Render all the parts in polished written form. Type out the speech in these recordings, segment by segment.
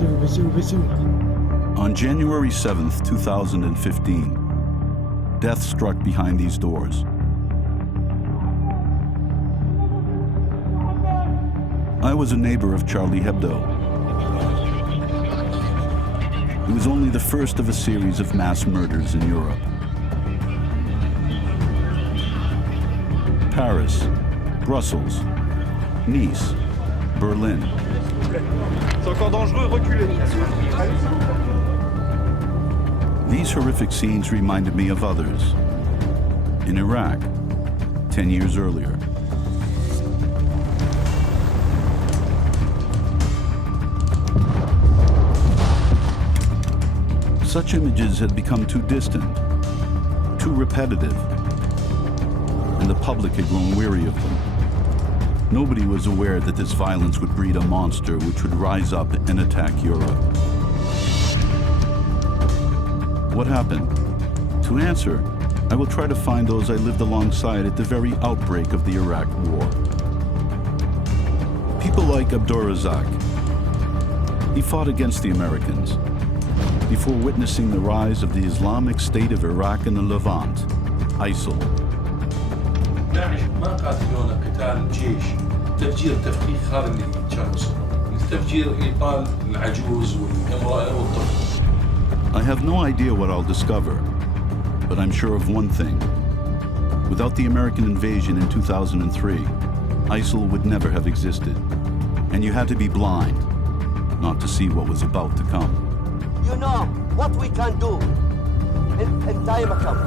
On January 7th, 2015, death struck behind these doors. I was a neighbor of Charlie Hebdo. It was only the first of a series of mass murders in Europe. Paris, Brussels, Nice, Berlin. C'est encore dangereux, reculez. These horrific scenes reminded me of others. In Iraq, 10 years earlier. Such images had become too distant, too repetitive, and the public had grown weary of them. Nobody was aware that this violence would breed a monster which would rise up and attack Europe. What happened? To answer, I will try to find those I lived alongside at the very outbreak of the Iraq War. People like Abdurrazak. He fought against the Americans before witnessing the rise of the Islamic State of Iraq and the Levant, ISIL. داعش ما قاتلونا قتال جيش، تفجير تفكيك هذا اللي كان وصلنا، التفجير إيقال العجوز والامرأة والطفل. I have no idea what I'll discover, but I'm sure of one thing. Without the American invasion in 2003, ISIL would never have existed. And you had to be blind not to see what was about to come. You know what we can do in time come.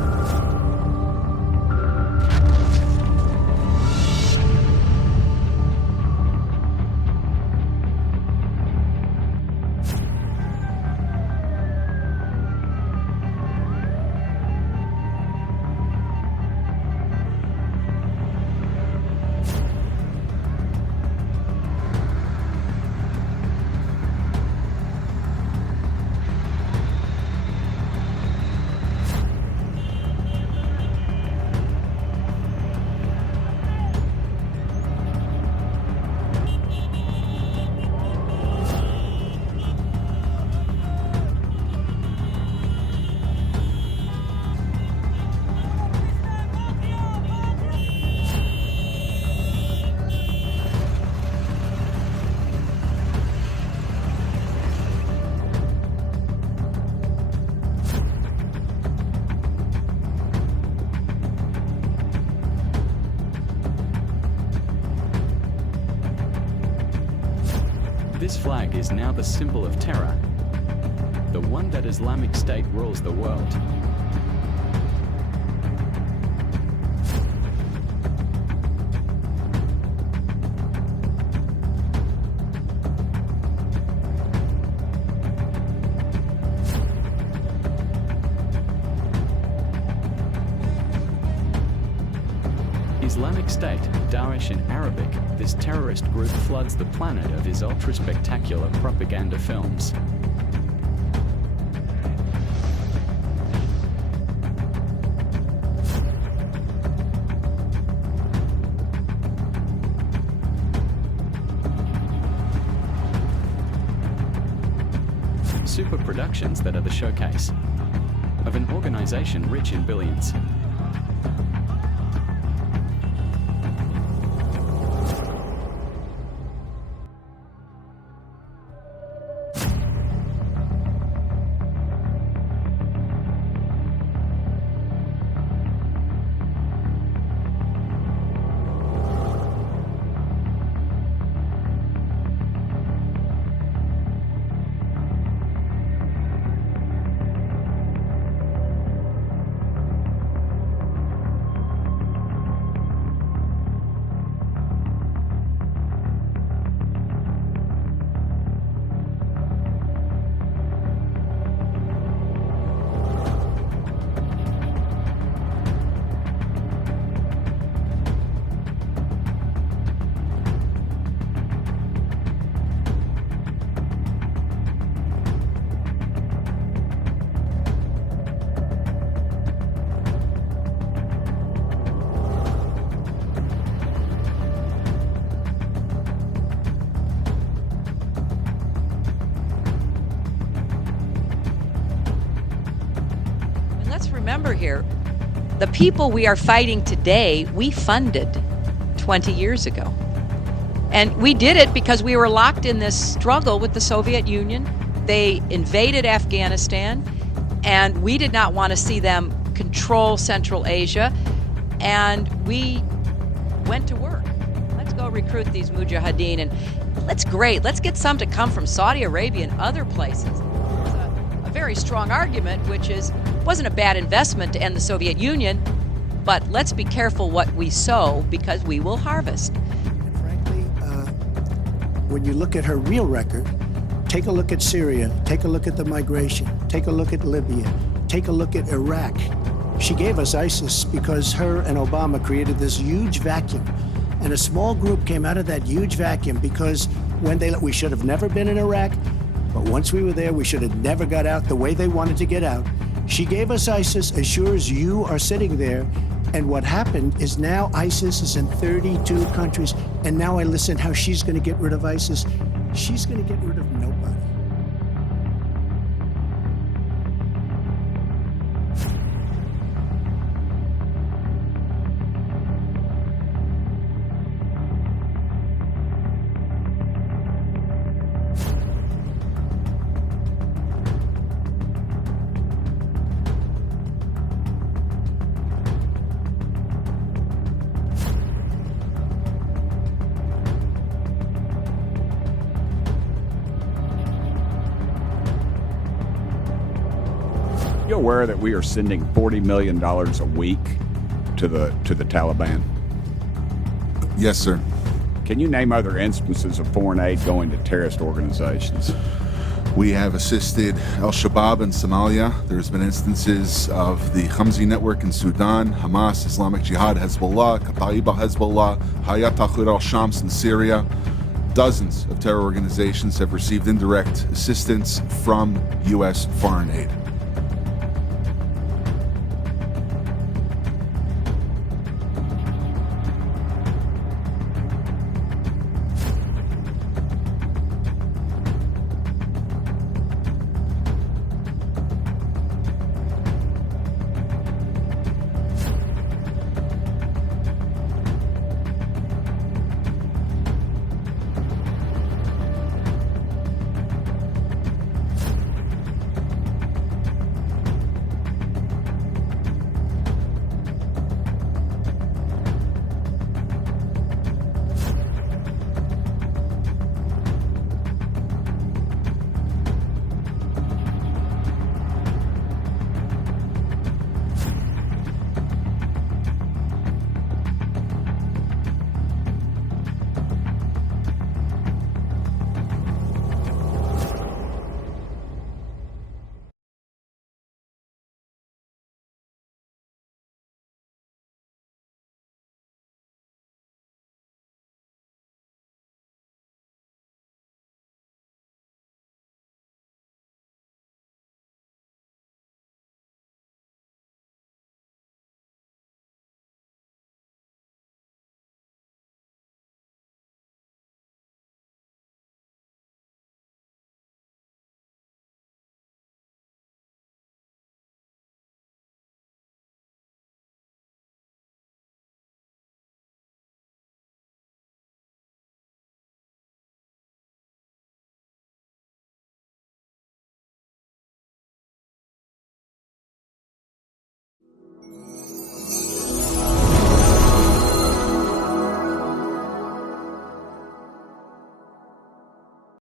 This flag is now the symbol of terror, the one that Islamic State rules the world. Islamic State, Daesh in Arabic, this terrorist group floods the planet of his ultra-spectacular propaganda films. Super productions that are the showcase of an organization rich in billions. remember here, the people we are fighting today, we funded 20 years ago. And we did it because we were locked in this struggle with the Soviet Union. They invaded Afghanistan, and we did not want to see them control Central Asia. And we went to work. Let's go recruit these mujahideen, and let's get some to come from Saudi Arabia and other places. There's a very strong argument, which is, it wasn't a bad investment to end the Soviet Union, but let's be careful what we sow because we will harvest. And frankly, when you look at her real record, take a look at Syria, take a look at the migration, take a look at Libya, take a look at Iraq. She gave us ISIS because her and Obama created this huge vacuum. And a small group came out of that huge vacuum because we should have never been in Iraq, but once we were there, we should have never got out the way they wanted to get out. She gave us ISIS as sure as you are sitting there. And what happened is now ISIS is in 32 countries. And now I listen how she's going to get rid of ISIS. She's going to get rid of nobody. You aware that we are sending $40 million a week to the Taliban? Yes, sir. Can you name other instances of foreign aid going to terrorist organizations? We have assisted al-Shabaab in Somalia. There's been instances of the Khamsi network in Sudan, Hamas, Islamic Jihad, Hezbollah, Kataib al-Hezbollah, Hayat Tahrir al-Shams in Syria. Dozens of terror organizations have received indirect assistance from U.S. foreign aid.